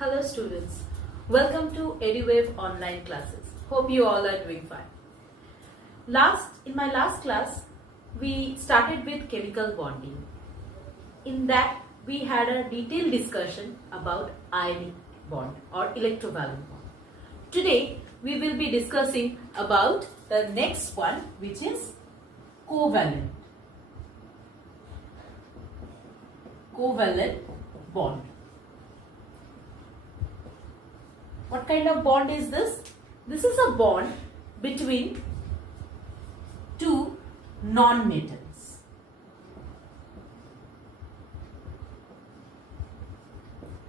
Hello students, welcome to EduWave online classes. Hope you all are doing fine. In my last class, we started with chemical bonding. In that, we had a detailed discussion about ionic bond or electrovalent bond. Today, we will be discussing about the next one, which is covalent. Covalent bond. What kind of bond is this? This is a bond between two non-metals.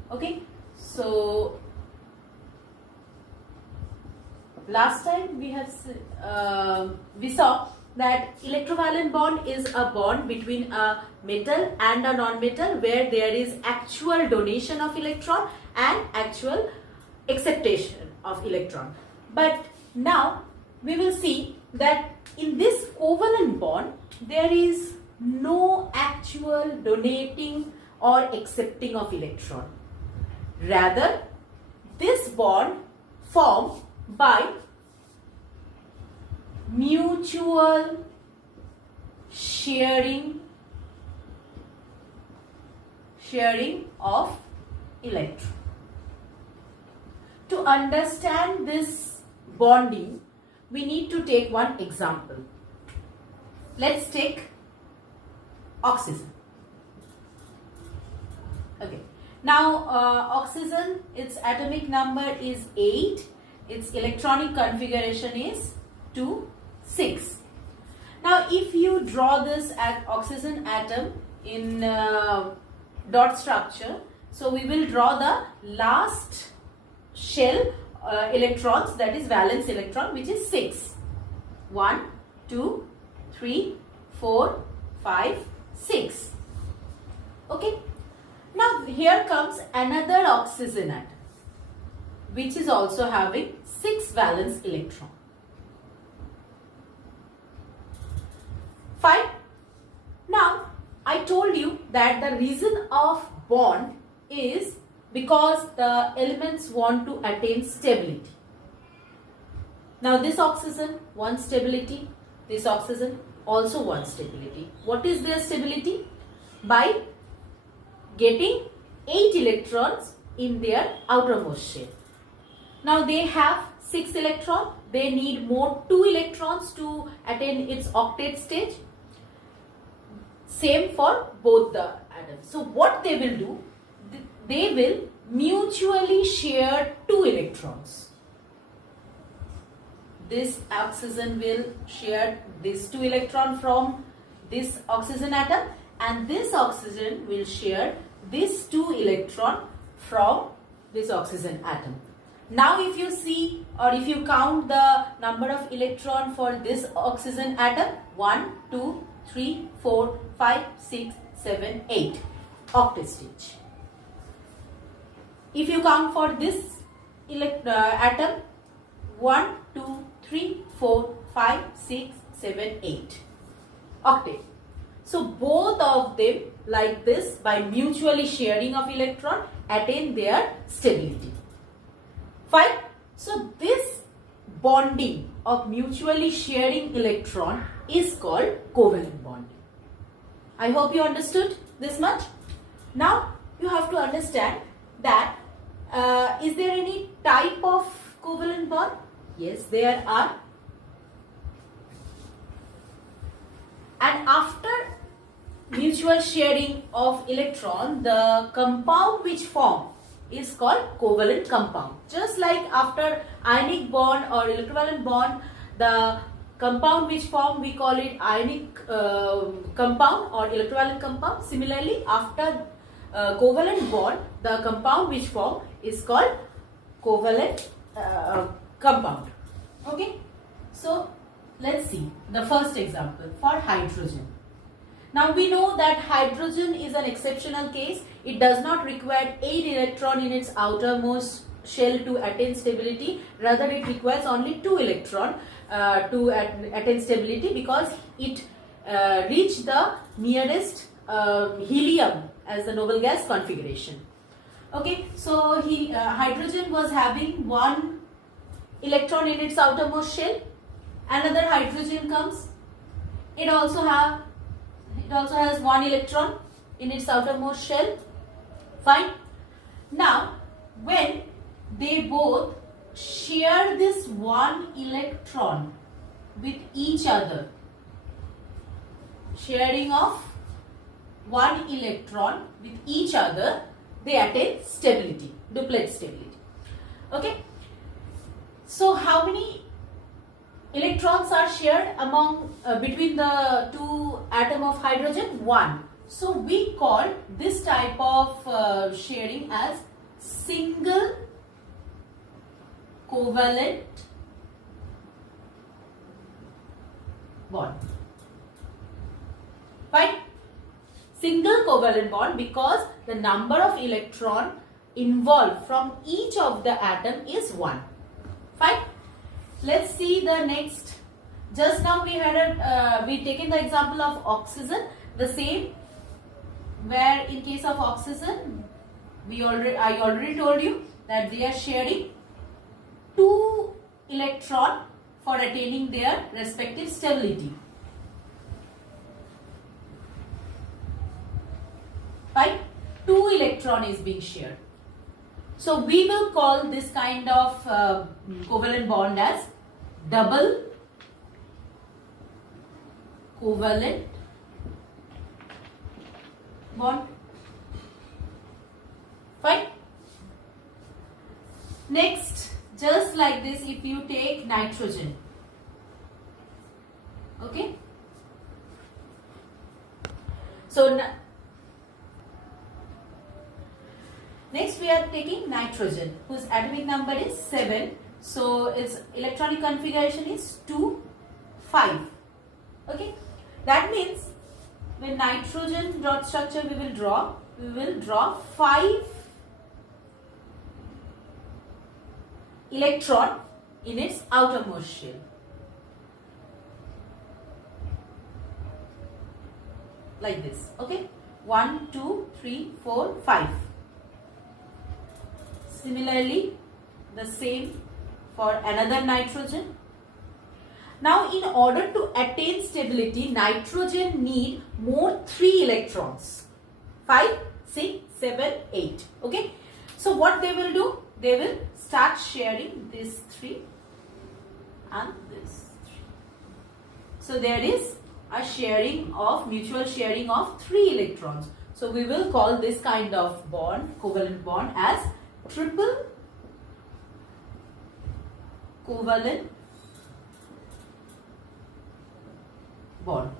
Okay, so last time we saw that electrovalent bond is a bond between a metal and a non-metal where there is actual donation of electron and actual acceptation of electron. But now we will see that in this covalent bond there is no actual donating or accepting of electron. Rather, this bond formed by mutual sharing of electron. To understand this bonding, we need to take one example. Let's take oxygen. Okay. Now, oxygen, its atomic number is 8. Its electronic configuration is 2, 6. Now, if you draw this oxygen atom in dot structure, so we will draw the last shell electrons, that is valence electron, which is 6. 1, 2, 3, 4, 5, 6. Okay. Now here comes another oxygen atom, which is also having 6 valence electron. Fine. Now I told you that the reason of bond is because the elements want to attain stability. Now this oxygen wants stability, this oxygen also wants stability. What is their stability? By getting 8 electrons in their outermost shell. Now they have 6 electrons, they need more 2 electrons to attain its octet stage. Same for both the atoms. So what they will do? They will mutually share 2 electrons. This oxygen will share this 2 electron from this oxygen atom, and this oxygen will share this 2 electron from this oxygen atom. Now if you see or if you count the number of electron for this oxygen atom, 1, 2, 3, 4, 5, 6, 7, 8, octet stage. If you count for this atom, 1, 2, 3, 4, 5, 6, 7, 8, octet. So both of them like this, by mutually sharing of electron, attain their stability. Fine. So this bonding of mutually sharing electron is called covalent bonding. I hope you understood this much. Now you have to understand that is there any type of covalent bond? Yes, there are. And after mutual sharing of electron, the compound which form is called covalent compound. Just like after ionic bond or electrovalent bond, the compound which form we call it ionic compound or electrovalent compound. Similarly, after covalent bond, the compound which form is called covalent compound. Okay. So let's see the first example for hydrogen. Now we know that hydrogen is an exceptional case. It does not require 8 electron in its outermost shell to attain stability. Rather, it requires only 2 electron to attain stability, because it reached the nearest helium as the noble gas configuration. Okay, so hydrogen was having one electron in its outermost shell. Another hydrogen comes. It also has one electron in its outermost shell. Fine. Now, when they both share this one electron with each other, sharing of one electron with each other, they attain stability, duplet stability. Okay. So, how many electrons are shared among between the two atoms of hydrogen? One. So, we call this type of sharing as single covalent bond. Fine. Single covalent bond because the number of electron involved from each of the atom is 1. Fine. Let's see the next. Just now we had we taken the example of oxygen. The same, where in case of oxygen, I already told you that they are sharing 2 electron for attaining their respective stability. Right? 2 electron is being shared. So we will call this kind of covalent bond as double covalent bond. Fine. Next, just like this, if you take nitrogen, okay. So next we are taking nitrogen, whose atomic number is 7. So its electronic configuration is 2, 5. Okay. That means when nitrogen dot structure we will draw 5 electron in its outermost shell. Like this. Okay. 1, 2, 3, 4, 5. Similarly, the same for another nitrogen. Now, in order to attain stability, nitrogen need more 3 electrons. 5, 6, 7, 8. Okay. So, what they will do? They will start sharing this 3 and this 3. So, there is a mutual sharing of 3 electrons. So, we will call this kind of bond, covalent bond, as triple covalent bond.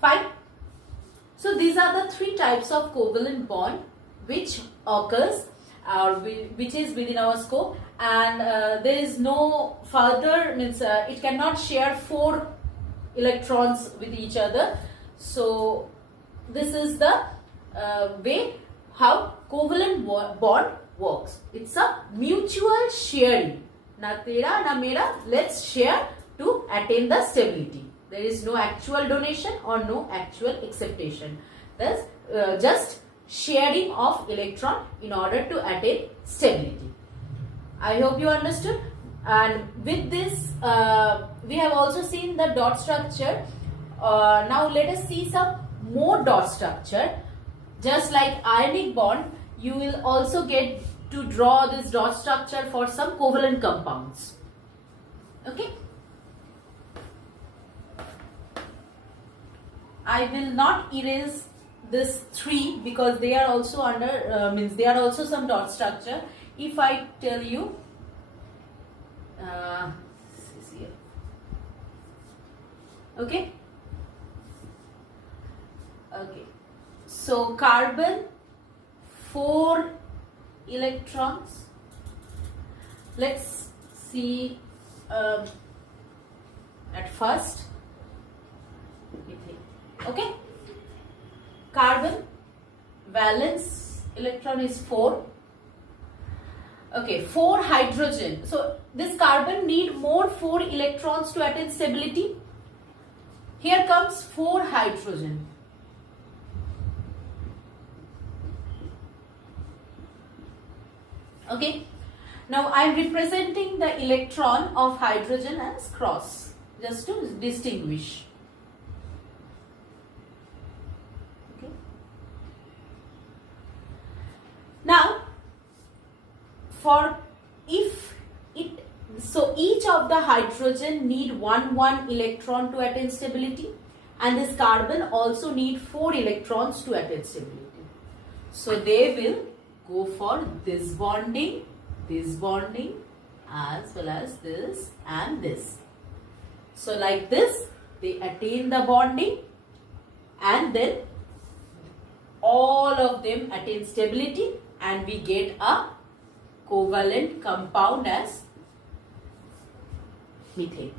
Fine. So these are the 3 types of covalent bond which occurs or which is within our scope, and there is no further, means it cannot share 4 electrons with each other. So this is the way how covalent bond works. It's a mutual sharing. Na tera na mera, let's share to attain the stability. There is no actual donation or no actual acceptation. Thus, just sharing of electron in order to attain stability. I hope you understood. And with this, we have also seen the dot structure. Now let us see some more dot structure. Just like ionic bond, you will also get to draw this dot structure for some covalent compounds. Okay. I will not erase this 3 because they are also under, they are also some dot structure. If I tell you, okay. Okay. So carbon 4 electrons. Let's see at first. Okay. Carbon valence electron is 4. Okay, 4 hydrogen. So this carbon need more 4 electrons to attain stability. Here comes 4 hydrogen. Okay. Now I am representing the electron of hydrogen as cross, just to distinguish. Okay. Now, so each of the hydrogen need one electron to attain stability, and this carbon also need 4 electrons to attain stability. So they will go for this bonding, as well as this and this. So like this, they attain the bonding, and then all of them attain stability, and we get a covalent compound as methane.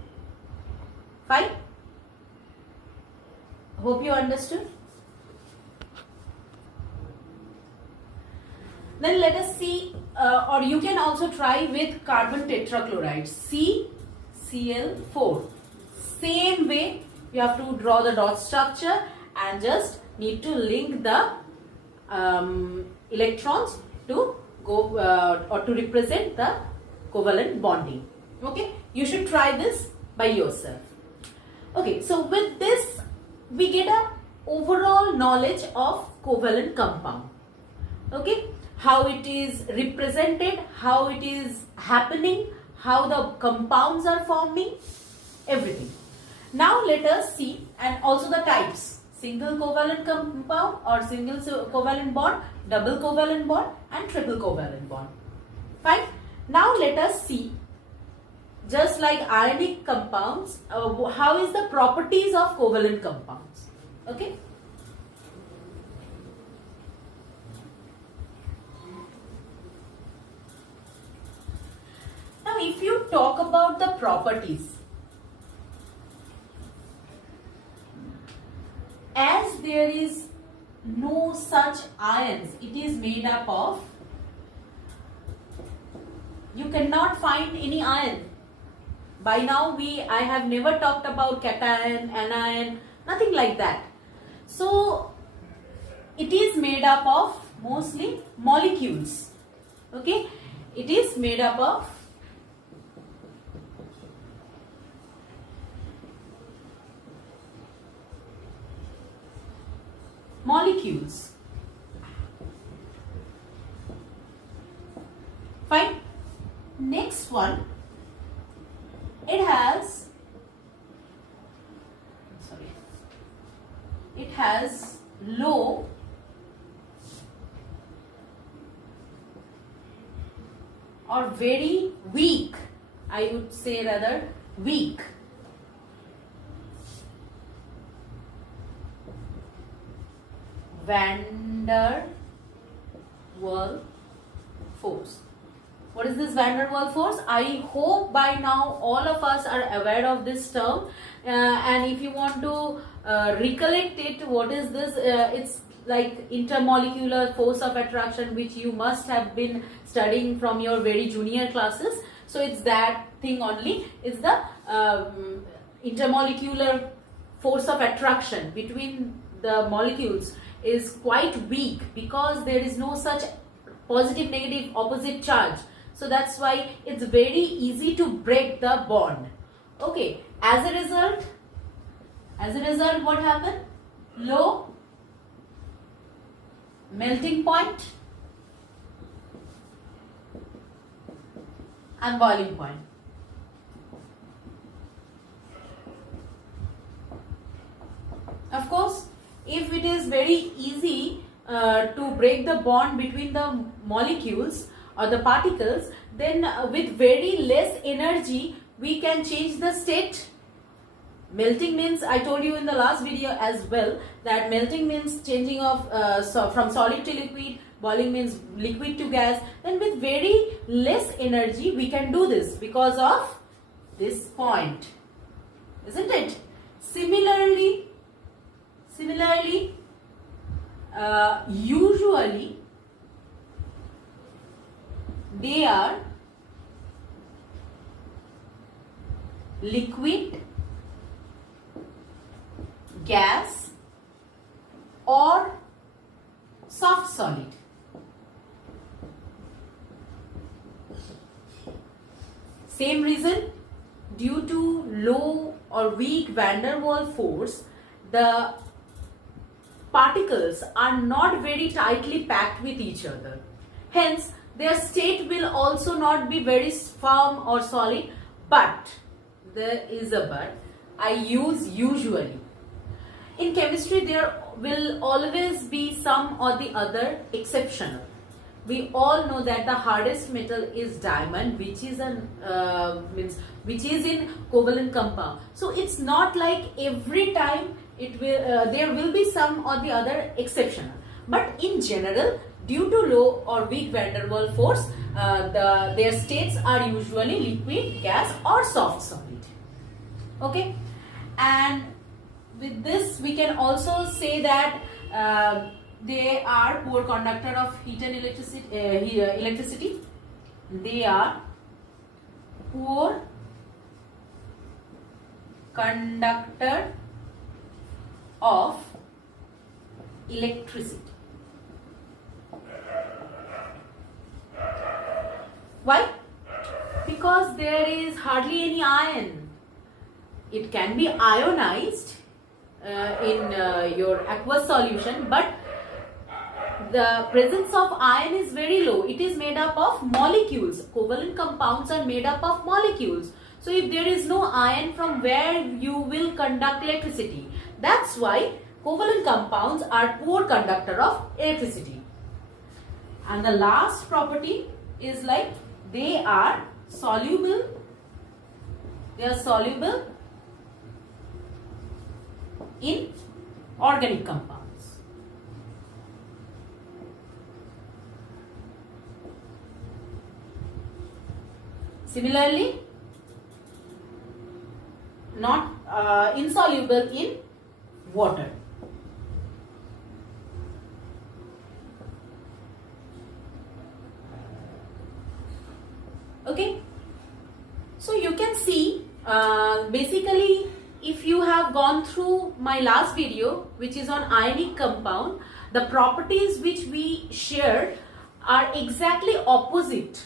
Fine? Hope you understood. Then let us see, or you can also try with carbon tetrachloride, CCl4. Same way, you have to draw the dot structure and just need to link the electrons to go or to represent the covalent bonding. Okay, you should try this by yourself. Okay, so with this we get a overall knowledge of covalent compound. Okay, how it is represented, how it is happening, how the compounds are forming, everything. Now let us see, and also the types: single covalent compound or single covalent bond, double covalent bond and triple covalent bond. Fine. Now let us see, just like ionic compounds, how is the properties of covalent compounds. Okay. Now if you talk about the properties, as there is no such ions, it is made up of, you cannot find any ion. By now I have never talked about cation, anion, nothing like that. So it is made up of mostly molecules. Okay, it is made up of molecules. Fine. Next one, it has low or very weak, I would say rather weak, van der Waals force. What is this van der Waals force? I hope by now all of us are aware of this term, and if you want to recollect it, what is this? It's like intermolecular force of attraction, which you must have been studying from your very junior classes. So it's that thing only. It's the intermolecular force of attraction between the molecules is quite weak because there is no such positive, negative, opposite charge. So that's why it's very easy to break the bond. Okay, as a result, what happened? Low melting point and boiling point. Of course, if it is very easy to break the bond between the molecules or the particles, then with very less energy we can change the state. Melting means, I told you in the last video as well, that melting means changing of from solid to liquid, boiling means liquid to gas. Then with very less energy we can do this because of this point, isn't it? Similarly, usually they are liquid, gas or soft solid. Same reason, due to low or weak van der Waals force, the particles are not very tightly packed with each other. Hence, their state will also not be very firm or solid. But, there is a but, I use usually. In chemistry, there will always be some or the other exceptional. We all know that the hardest metal is diamond, which is which is in covalent compound. So it's not like every time it will there will be some or the other exceptional. But in general, due to low or weak van der Waals force, their states are usually liquid, gas, or soft solid. Okay, and with this we can also say that they are poor conductor of heat and electricity. They are poor conductor of electricity. Why? Because there is hardly any iron. It can be ionized in your aqueous solution, but the presence of iron is very low. It is made up of molecules. Covalent compounds are made up of molecules. So if there is no iron, from where you will conduct electricity? That's why covalent compounds are poor conductor of electricity. And the last property is like they are soluble. They are soluble in organic compounds. Similarly, not insoluble in water. Okay, so you can see basically, if you have gone through my last video, which is on ionic compound, the properties which we shared are exactly opposite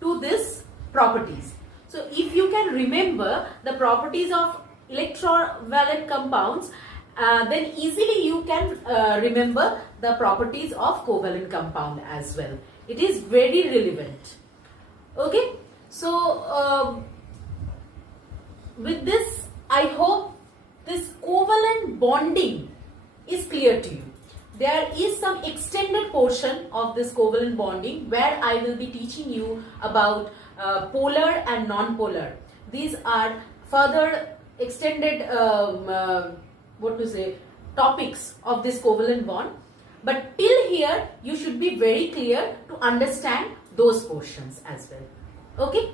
to this properties. So if you can remember the properties of electrovalent compounds, then easily you can remember the properties of covalent compound as well. It is very relevant. Okay, so with this, I hope this covalent bonding is clear to you. There is some extended portion of this covalent bonding where I will be teaching you about polar and non-polar. These are further extended topics of this covalent bond. But till here, you should be very clear to understand those portions as well. Okay?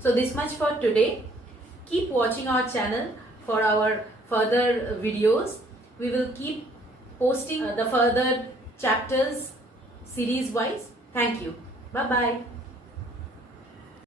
So this much for today. Keep watching our channel for our further videos. We will keep posting the further chapters series wise. Thank you. Bye-bye.